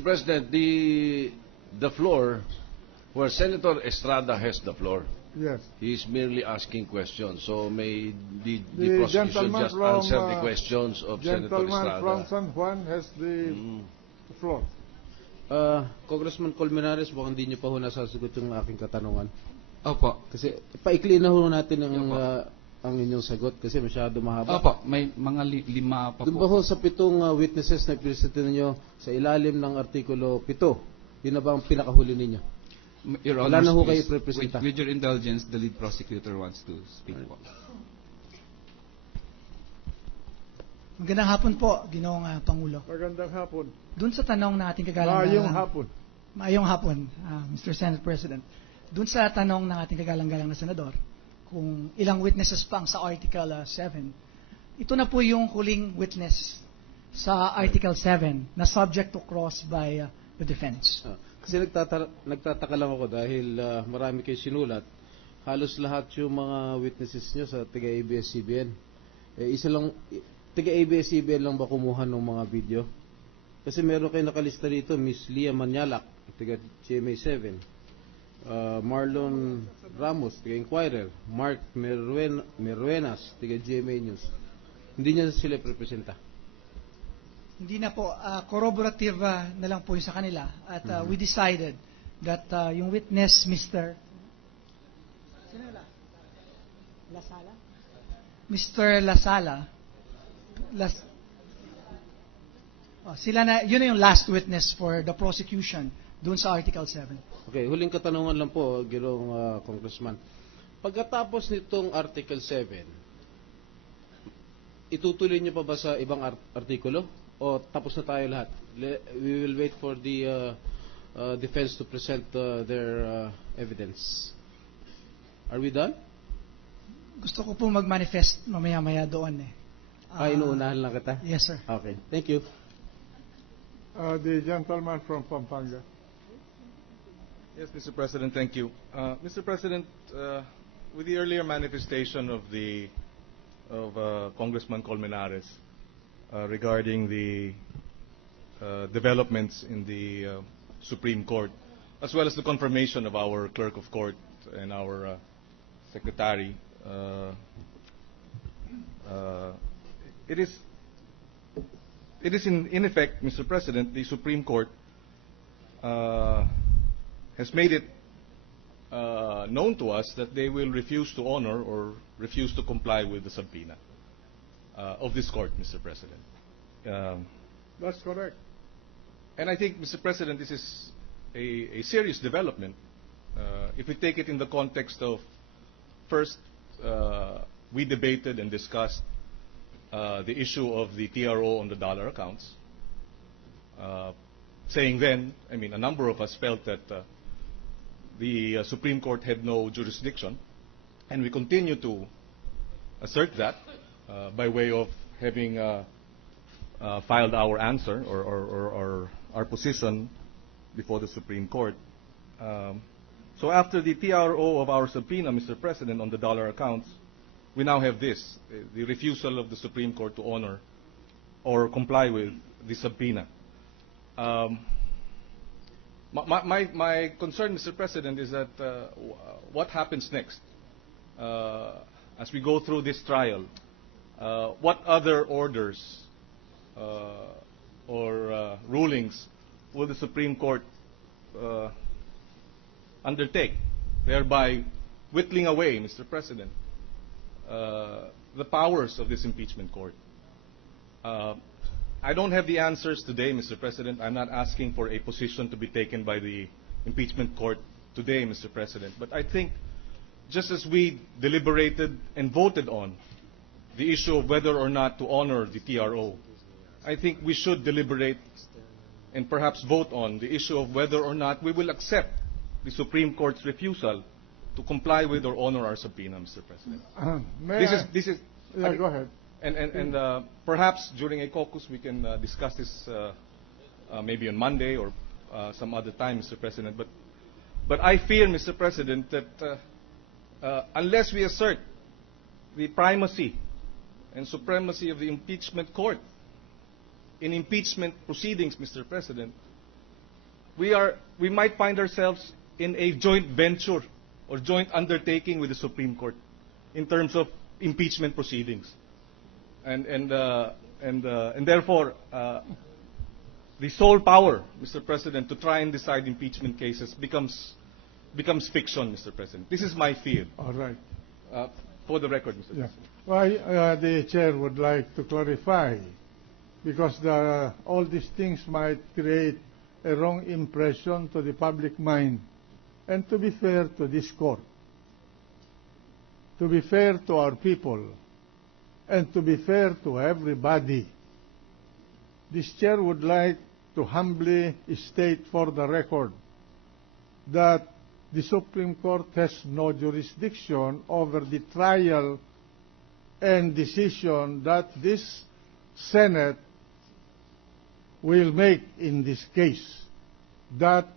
Mr. President, the floor, where Senator Estrada has the floor, Yes. he is merely asking questions. So may the The prosecution gentleman just from, answer the questions of Senator Gentleman Estrada. from San Juan has the floor. Congressman Colmenares, mukhang hindi niyo pa ho nasasagot yung aking katanungan. Opo. Kasi paikli na ho natin ang inyong sagot kasi masyado mahaba. Opo, may mga 5 pa Doon ba po. ho sa 7 witnesses na presente ninyo sa ilalim ng Artikulo 7, yun na ba ang pinakahuli ninyo? Your Wala na ho Honors, kayo please, iprepresenta. with your indulgence, the lead prosecutor wants to speak po. Magandang hapon po, Ginoong Pangulo. Magandang hapon. Doon sa tanong na ating kagalang-galang... Maayong hapon. Mr. Senate President. Doon sa tanong ng ating kagalang-galang na senador, kung ilang witnesses pa ang sa Article 7, ito na po yung huling witness sa Article 7 na subject to cross by the defense. Kasi nagtataka lang ako dahil marami kayo sinulat. Halos lahat yung mga witnesses nyo sa taga-ABS-CBN. Isa lang, taga-ABS-CBN lang ba kumuha ng mga video? Kasi meron kayo nakalista dito, Miss Lia Manyalak, taga-GMA7. Marlon Ramos, taga-Inquirer. Mark Meruenas, taga-GMA News. Hindi niya sila representa. Hindi na po, corroborative na lang po yung sa kanila. At we decided that yung witness, Mr. Sino na? Lasala? Mr. Lasala. Sila na, yun na yung last witness for the prosecution dun sa Article 7. Okay, huling katanungan lang po, Ginoong Congressman. Pagkatapos nitong Article 7, itutuloy niyo pa ba sa ibang artikulo? O tapos na tayo lahat? We will wait for the defense to present their evidence. Are we done? Gusto ko po mag-manifest mamaya-maya doon eh. Inuunahan lang kita? Yes, sir. Okay, thank you. The gentleman from Pampanga. Yes, Mr. President, thank you. Mr. President, with the earlier manifestation of Congressman Colmenares regarding the developments in the Supreme Court, as well as the confirmation of our clerk of court and our secretary, it is in effect, Mr. President, the Supreme Court has made it known to us that they will refuse to honor or refuse to comply with the subpoena of this court, Mr. President. That's correct. And I think, Mr. President, this is a serious development. If we take it in the context of, first, we debated and discussed the issue of the TRO on the dollar accounts, saying then, I mean, a number of us felt that the Supreme Court had no jurisdiction, and we continue to assert that by way of having filed our answer or our position before the Supreme Court. So after the TRO of our subpoena, Mr. President, on the dollar accounts, we now have this, the refusal of the Supreme Court to honor or comply with the subpoena. My concern, Mr. President, is that what happens next as we go through this trial? What other orders or rulings will the Supreme Court undertake, thereby whittling away, Mr. President, the powers of this impeachment court? I don't have the answers today, Mr. President. I'm not asking for a position to be taken by the impeachment court today, Mr. President. But I think just as we deliberated and voted on the issue of whether or not to honor the TRO, I think we should deliberate and perhaps vote on the issue of whether or not we will accept the Supreme Court's refusal to comply with or honor our subpoena, Mr. President. This is go ahead. And perhaps during a caucus we can discuss this maybe on Monday or some other time, Mr. President. But I fear, Mr. President, that unless we assert the primacy and supremacy of the impeachment court in impeachment proceedings, Mr. President, we might find ourselves in a joint venture or joint undertaking with the Supreme Court in terms of impeachment proceedings, and therefore the sole power, Mr. President, to try and decide impeachment cases becomes fiction, Mr. President. This is my fear. All right. For the record, Mr. Yeah. President. Well, the chair would like to clarify, because all these things might create a wrong impression to the public mind. And to be fair to this court, to be fair to our people, and to be fair to everybody, this chair would like to humbly state for the record that the Supreme Court has no jurisdiction over the trial and decision that this Senate will make in this case. That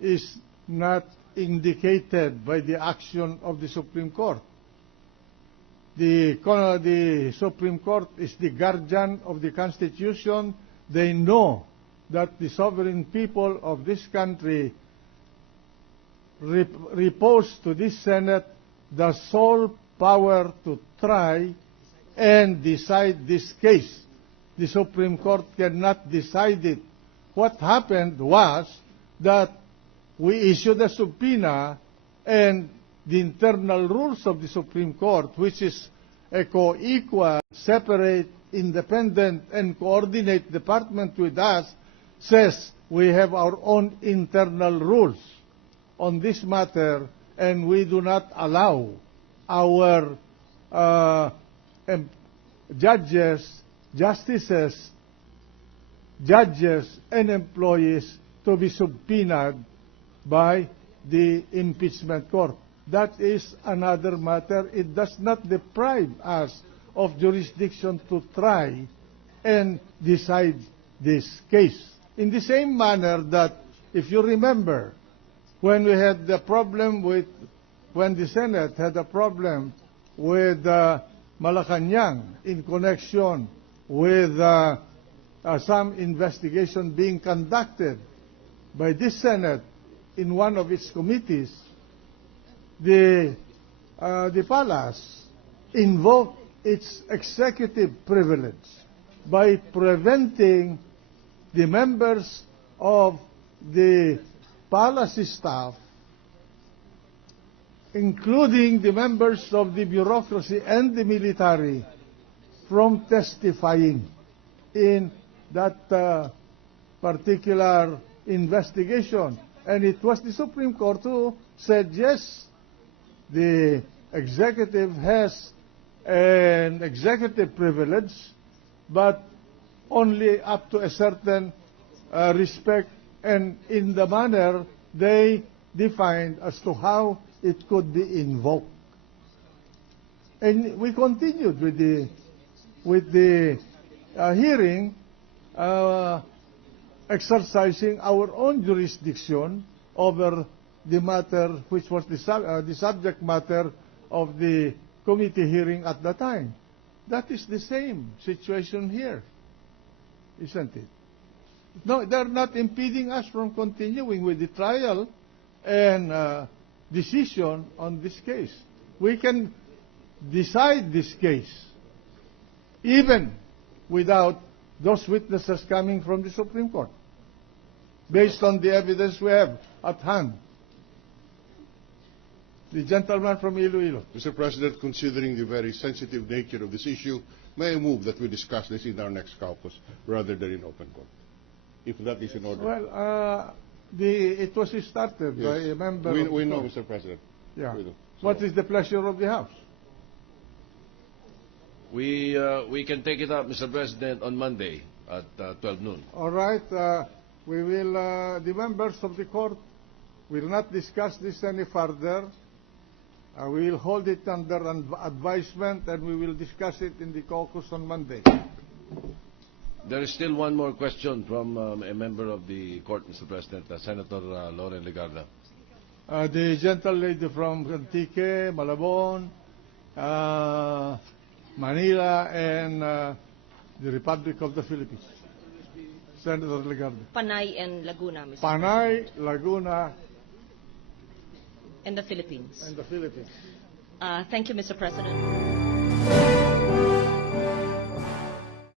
is not indicated by the action of the Supreme Court. The Supreme Court is the guardian of the Constitution. They know that the sovereign people of this country repose to this Senate the sole power to try and decide this case. The Supreme Court cannot decide it. What happened was that we issued a subpoena, and the internal rules of the Supreme Court, which is a co-equal, separate, independent, and coordinate department with us, says we have our own internal rules on this matter, and we do not allow our justices, judges, and employees to be subpoenaed by the impeachment court. That is another matter. It does not deprive us of jurisdiction to try and decide this case. In the same manner that, if you remember, when we had the problem with, when the Senate had a problem with Malacanang in connection with some investigation being conducted by this Senate in one of its committees, the palace invoked its executive privilege by preventing the members of the palace staff, including the members of the bureaucracy and the military, from testifying in that particular investigation. And it was the Supreme Court who said, yes, the executive has an executive privilege, but only up to a certain respect and in the manner they defined as to how it could be invoked. And we continued with the hearing, exercising our own jurisdiction over the matter which was the subject matter of the committee hearing at the time. That is the same situation here, isn't it? No, they're not impeding us from continuing with the trial and decision on this case. We can decide this case even without those witnesses coming from the Supreme Court, based on the evidence we have at hand. The gentleman from Iloilo. Mr. President, considering the very sensitive nature of this issue, may I move that we discuss this in our next caucus rather than in open court, if that is in order? Well, it was started by a member. We know, Mr. President. Yeah. We do. What is the pleasure of the House? We can take it up, Mr. President, on Monday at 12 noon. All right. We will. The members of the court will not discuss this any further. We will hold it under advisement, and we will discuss it in the caucus on Monday. There is still one more question from a member of the court, Mr. President, Senator Lauren Legarda. The gentle lady from Antique, Malabon, Manila, and the Republic of the Philippines. Senator Legarda. Panay and Laguna, Mr. Panay, Laguna, and the Philippines. and the Philippines. Thank you, Mr. President.